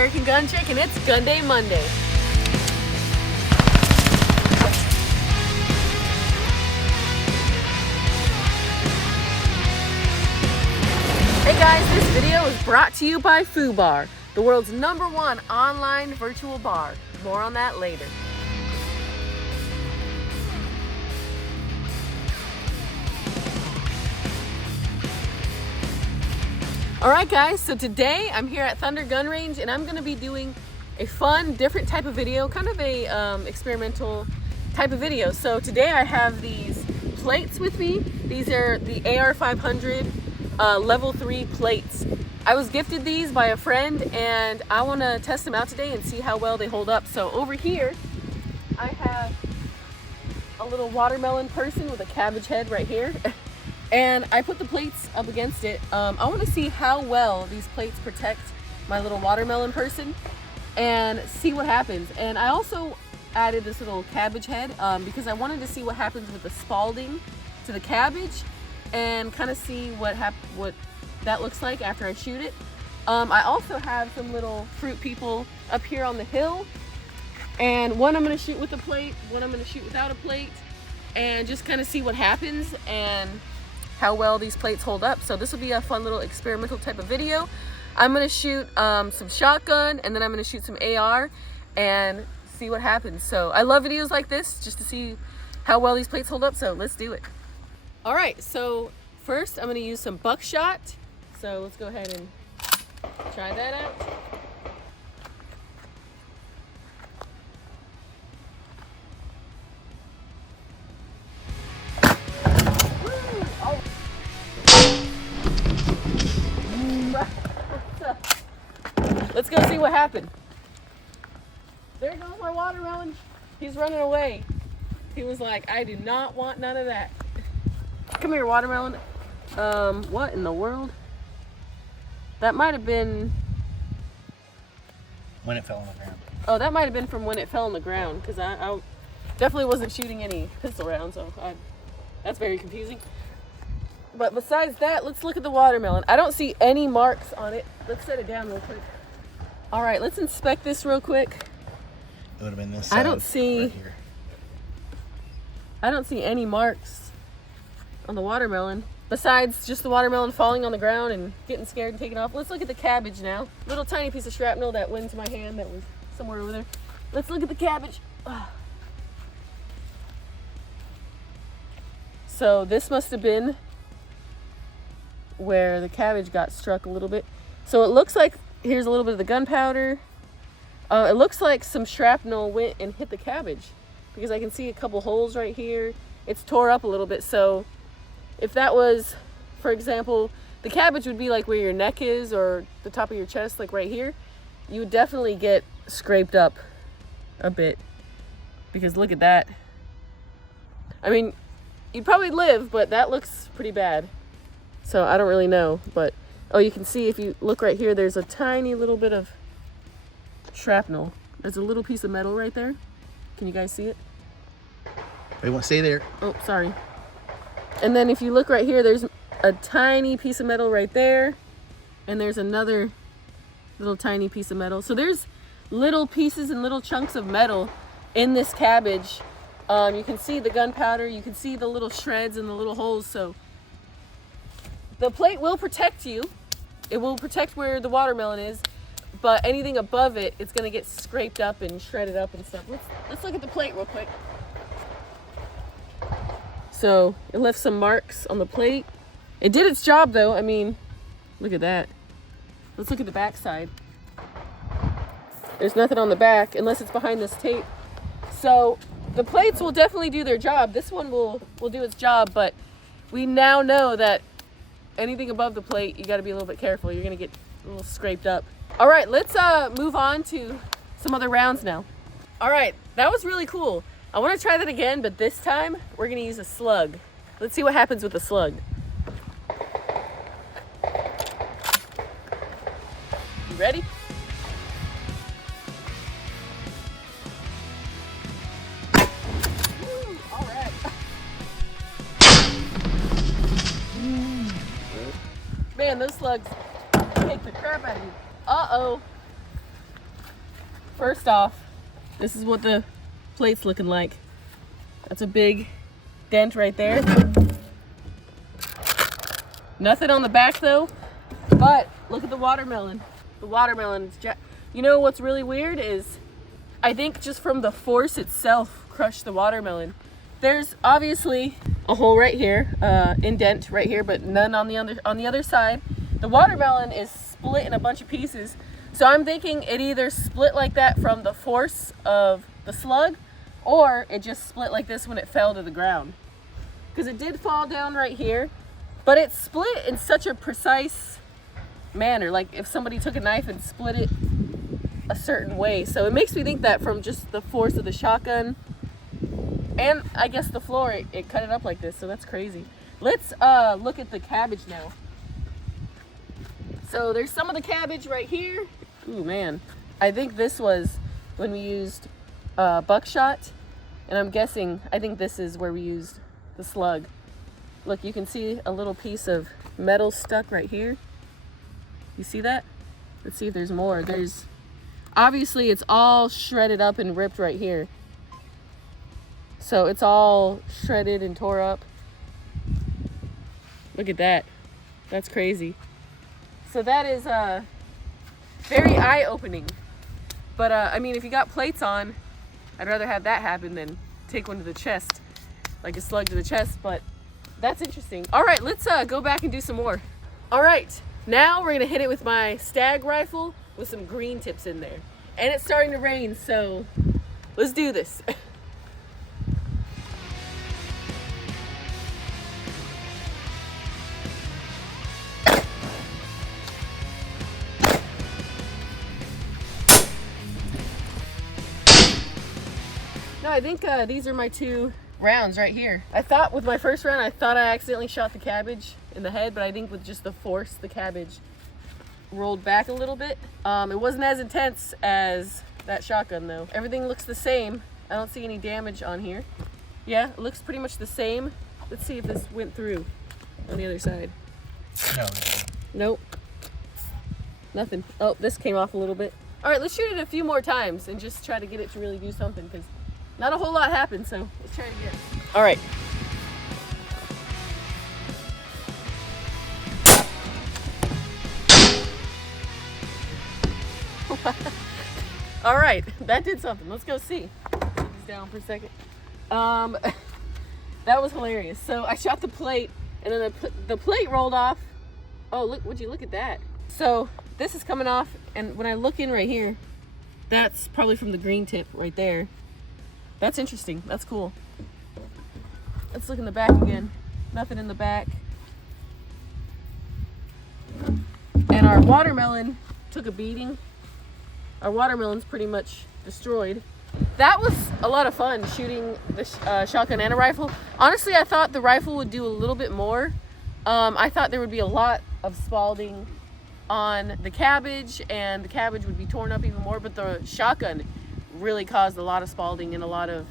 American Gun Chick, and it's Gun Day Monday. Hey guys, this video is brought to you by FooBar, the world's #1 online virtual bar. More on that later. Alright guys, so today I'm here at Thunder Gun Range and I'm going to be doing a fun, different type of video, kind of a experimental type of video. So today I have these plates with me. These are the AR500 level 3 plates. I was gifted these by a friend and I want to test them out today and see how well they hold up. So over here I have a little watermelon person with a cabbage head right here. And I put the plates up against it. I want to see how well these plates protect my little watermelon person and see what happens. And I also added this little cabbage head because I wanted to see what happens with the spalding to the cabbage and kind of see what that looks like after I shoot it. I also have some little fruit people up here on the hill, and one I'm going to shoot with a plate, one I'm going to shoot without a plate, and just kind of see what happens and how well these plates hold up. So this will be a fun little experimental type of video. I'm going to shoot some shotgun, and then I'm going to shoot some AR and see what happens. So I love videos like this just to see how well these plates hold up, so let's do it. All right, so first I'm going to use some buckshot. So let's go ahead and try that out. Let's go see what happened. There goes my watermelon. He's running away. He was like, I do not want none of that. Come here, watermelon. What in the world? That might have been when it fell on the ground. Oh, that might have been from when it fell on the ground, because I definitely wasn't shooting any pistol rounds, so that's very confusing. But besides that, let's look at the watermelon. I don't see any marks on it. Let's set it down real quick. All right, let's inspect this real quick. It would have been this I don't see right here. I don't see any marks on the watermelon besides just the watermelon falling on the ground and getting scared and taking off. Let's look at the cabbage now. Little tiny piece of shrapnel that went into my hand that was somewhere over there. Let's look at the cabbage. So this must have been where the cabbage got struck a little bit. So it looks like here's a little bit of the gunpowder. It looks like some shrapnel went and hit the cabbage because I can see a couple holes right here. It's tore up a little bit. So if that was, for example, the cabbage would be like where your neck is or the top of your chest, like right here, you would definitely get scraped up a bit because look at that. I mean, you'd probably live, but that looks pretty bad. So I don't really know, but oh, you can see if you look right here, there's a tiny little bit of shrapnel. There's a little piece of metal right there. Can you guys see it? Wait, won't stay there. Oh, sorry. And then if you look right here, there's a tiny piece of metal right there. And there's another little tiny piece of metal. So there's little pieces and little chunks of metal in this cabbage. You can see the gunpowder. You can see the little shreds and the little holes. So the plate will protect you. It will protect where the watermelon is, but anything above it, it's gonna get scraped up and shredded up and stuff. Let's look at the plate real quick. So it left some marks on the plate. It did its job though. I mean, look at that. Let's look at the back side. There's nothing on the back unless it's behind this tape. So the plates will definitely do their job. This one will do its job, but we now know that anything above the plate, you got to be a little bit careful. You're going to get a little scraped up. All right, let's move on to some other rounds now. All right, that was really cool. I want to try that again, but this time we're going to use a slug. Let's see what happens with the slug. You ready? Woo, all right. Man, those slugs kick the crap out of you. Uh-oh. first off, this is what the plate's looking like. That's a big dent right there. Nothing on the back though, but look at the watermelon. The watermelon, you know what's really weird is, I think just from the force itself crushed the watermelon. There's obviously a hole right here, indent right here, but none on the other side. The watermelon is split in a bunch of pieces. So I'm thinking it either split like that from the force of the slug, or it just split like this when it fell to the ground. Because it did fall down right here, but it split in such a precise manner, like if somebody took a knife and split it a certain way. So it makes me think that from just the force of the shotgun, and I guess the floor, it cut it up like this. So that's crazy. Let's look at the cabbage now. So there's some of the cabbage right here. Ooh, man. I think this was when we used buckshot. And I'm guessing, I think this is where we used the slug. Look, you can see a little piece of metal stuck right here. You see that? Let's see if there's more. There's, obviously it's all shredded up and ripped right here. So it's all shredded and tore up. Look at that. That's crazy. So that is very eye-opening. But I mean, if you got plates on, I'd rather have that happen than take one to the chest, like a slug to the chest, but that's interesting. All right, let's go back and do some more. All right, now we're gonna hit it with my Stag rifle with some green tips in there. And it's starting to rain, so let's do this. No, I think these are my 2 rounds right here. I thought with my first round, I thought I accidentally shot the cabbage in the head, but I think with just the force, the cabbage rolled back a little bit. It wasn't as intense as that shotgun though. Everything looks the same. I don't see any damage on here. Yeah, it looks pretty much the same. Let's see if this went through on the other side. No. Nope. Nothing. Oh, this came off a little bit. All right, let's shoot it a few more times and just try to get it to really do something, because not a whole lot happened, so let's try it again. All right. All right, that did something. Let's go see. Put these down for a second. That was hilarious. So I shot the plate, and then the plate rolled off. Oh, look! Would you look at that? So this is coming off, and when I look in right here, that's probably from the green tip right there. That's interesting. That's cool. Let's look in the back again. Nothing in the back. And our watermelon took a beating. Our watermelon's pretty much destroyed. That was a lot of fun shooting the shotgun and a rifle. Honestly, I thought the rifle would do a little bit more. I thought there would be a lot of spalding on the cabbage, and the cabbage would be torn up even more, but the shotgun really caused a lot of spalding and a lot of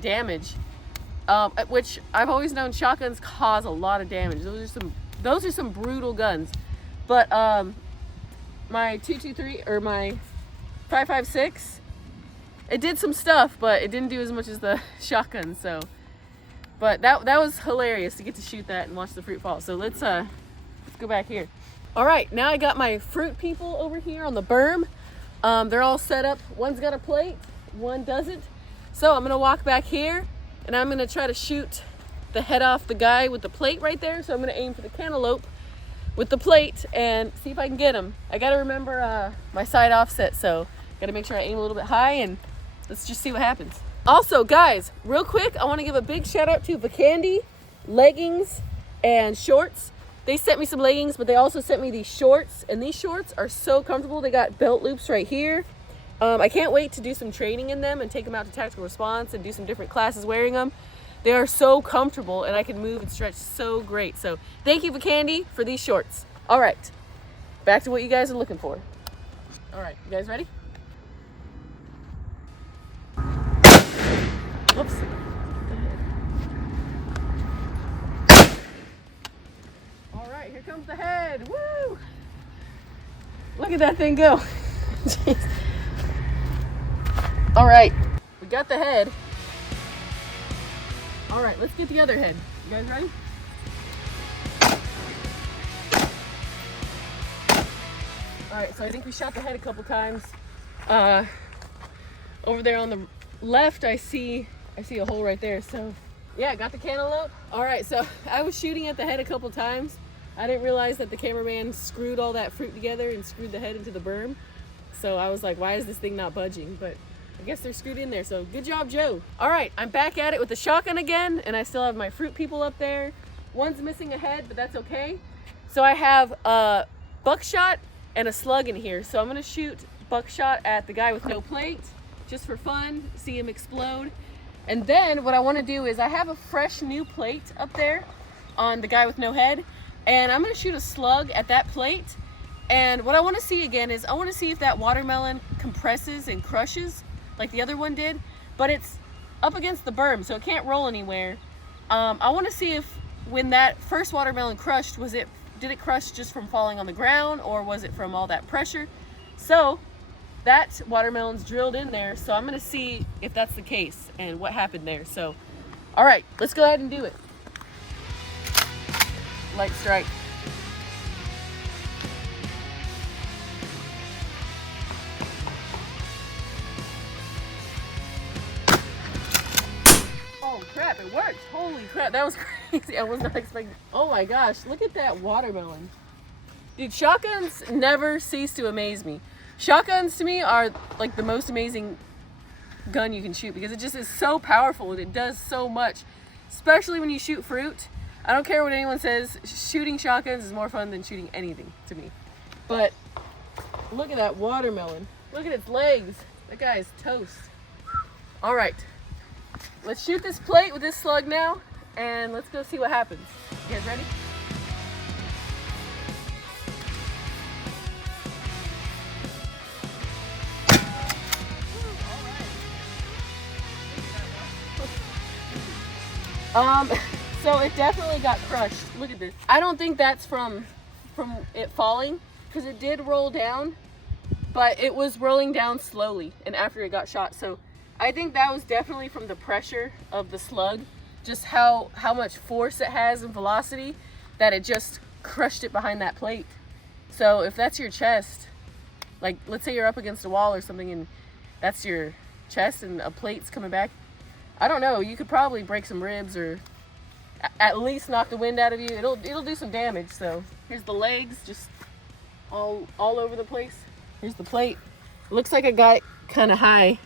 damage, which I've always known shotguns cause a lot of damage. Those are some brutal guns. But my 223 or my 5.56, it did some stuff, but it didn't do as much as the shotgun. So, but that was hilarious to get to shoot that and watch the fruit fall. So let's go back here. All right, now I got my fruit people over here on the berm. They're all set up. One's got a plate, one doesn't. So I'm gonna walk back here, and I'm gonna try to shoot the head off the guy with the plate right there. So I'm gonna aim for the cantaloupe with the plate and see if I can get him. I gotta remember my side offset, so gotta make sure I aim a little bit high, and let's just see what happens. Also, guys, real quick, I wanna give a big shout out to Vacandi, Leggings, and Shorts. They sent me some leggings, but they also sent me these shorts, and these shorts are so comfortable. They got belt loops right here. I can't wait to do some training in them and take them out to tactical response and do some different classes wearing them. They are so comfortable, and I can move and stretch so great. So thank you, Vacandi, for these shorts. All right, back to what you guys are looking for. All right, you guys ready? Whoops. All right, here comes the head. Woo! Look at that thing go. Jeez. All right, we got the head. All right, let's get the other head. You guys ready? All right, so I think we shot the head a couple times. Over there on the left, I see a hole right there. So yeah, got the cantaloupe. All right, so I was shooting at the head a couple times. I didn't realize that the cameraman screwed all that fruit together and screwed the head into the berm. So I was like, why is this thing not budging? But I guess they're screwed in there, so good job, Joe. All right, I'm back at it with the shotgun again, and I still have my fruit people up there. One's missing a head, but that's okay. So I have a buckshot and a slug in here. So I'm gonna shoot buckshot at the guy with no plate, just for fun, see him explode. And then what I wanna do is I have a fresh new plate up there on the guy with no head, and I'm gonna shoot a slug at that plate. And what I wanna see again is I wanna see if that watermelon compresses and crushes like the other one did, but it's up against the berm, so it can't roll anywhere. I wanna see if when that first watermelon crushed, did it crush just from falling on the ground, or was it from all that pressure? So that watermelon's drilled in there, so I'm gonna see if that's the case and what happened there. So, all right, let's go ahead and do it. Light strike. Oh crap, it worked. Holy crap, that was crazy. I was not expecting. Oh my gosh, look at that watermelon. Dude, shotguns never cease to amaze me. Shotguns to me are like the most amazing gun you can shoot because it just is so powerful and it does so much, especially when you shoot fruit. I don't care what anyone says, shooting shotguns is more fun than shooting anything to me. But look at that watermelon. Look at its legs. That guy is toast. All right, let's shoot this plate with this slug now and let's go see what happens. You guys ready? So it definitely got crushed. Look at this. I don't think that's from it falling, because it did roll down, but it was rolling down slowly and after it got shot. So I think that was definitely from the pressure of the slug, just how much force it has and velocity, that it just crushed it behind that plate. So if that's your chest, like let's say you're up against a wall or something and that's your chest and a plate's coming back, I don't know, you could probably break some ribs or at least knock the wind out of you. It'll do some damage. So here's the legs, just all over the place. Here's the plate. It looks like it got kind of high.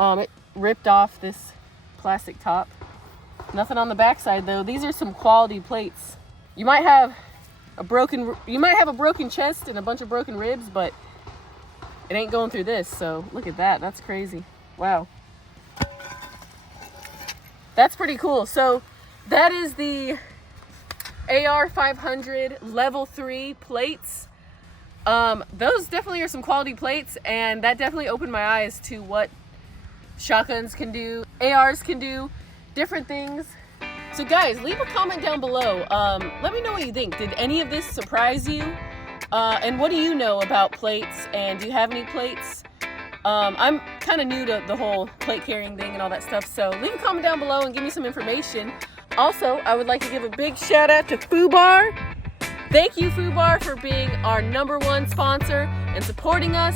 It ripped off this plastic top. Nothing on the backside though. These are some quality plates. You might have a broken chest and a bunch of broken ribs, but it ain't going through this. So look at that. That's crazy. Wow. That's pretty cool. So that is the AR500 level 3 plates. Those definitely are some quality plates, and that definitely opened my eyes to what shotguns can do, ARs can do, different things. So guys, leave a comment down below. Let me know what you think. Did any of this surprise you? And what do you know about plates, and do you have any plates? I'm kind of new to the whole plate carrying thing and all that stuff, so leave a comment down below and give me some information. Also, I would like to give a big shout out to FooBar. Thank you, FooBar, for being our #1 sponsor and supporting us.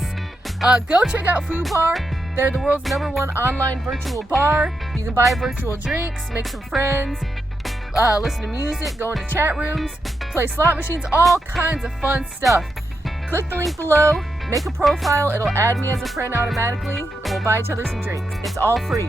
Go check out FooBar. They're the world's #1 online virtual bar. You can buy virtual drinks, make some friends, listen to music, go into chat rooms, play slot machines, all kinds of fun stuff. Click the link below, make a profile, it'll add me as a friend automatically, and we'll buy each other some drinks. It's all free.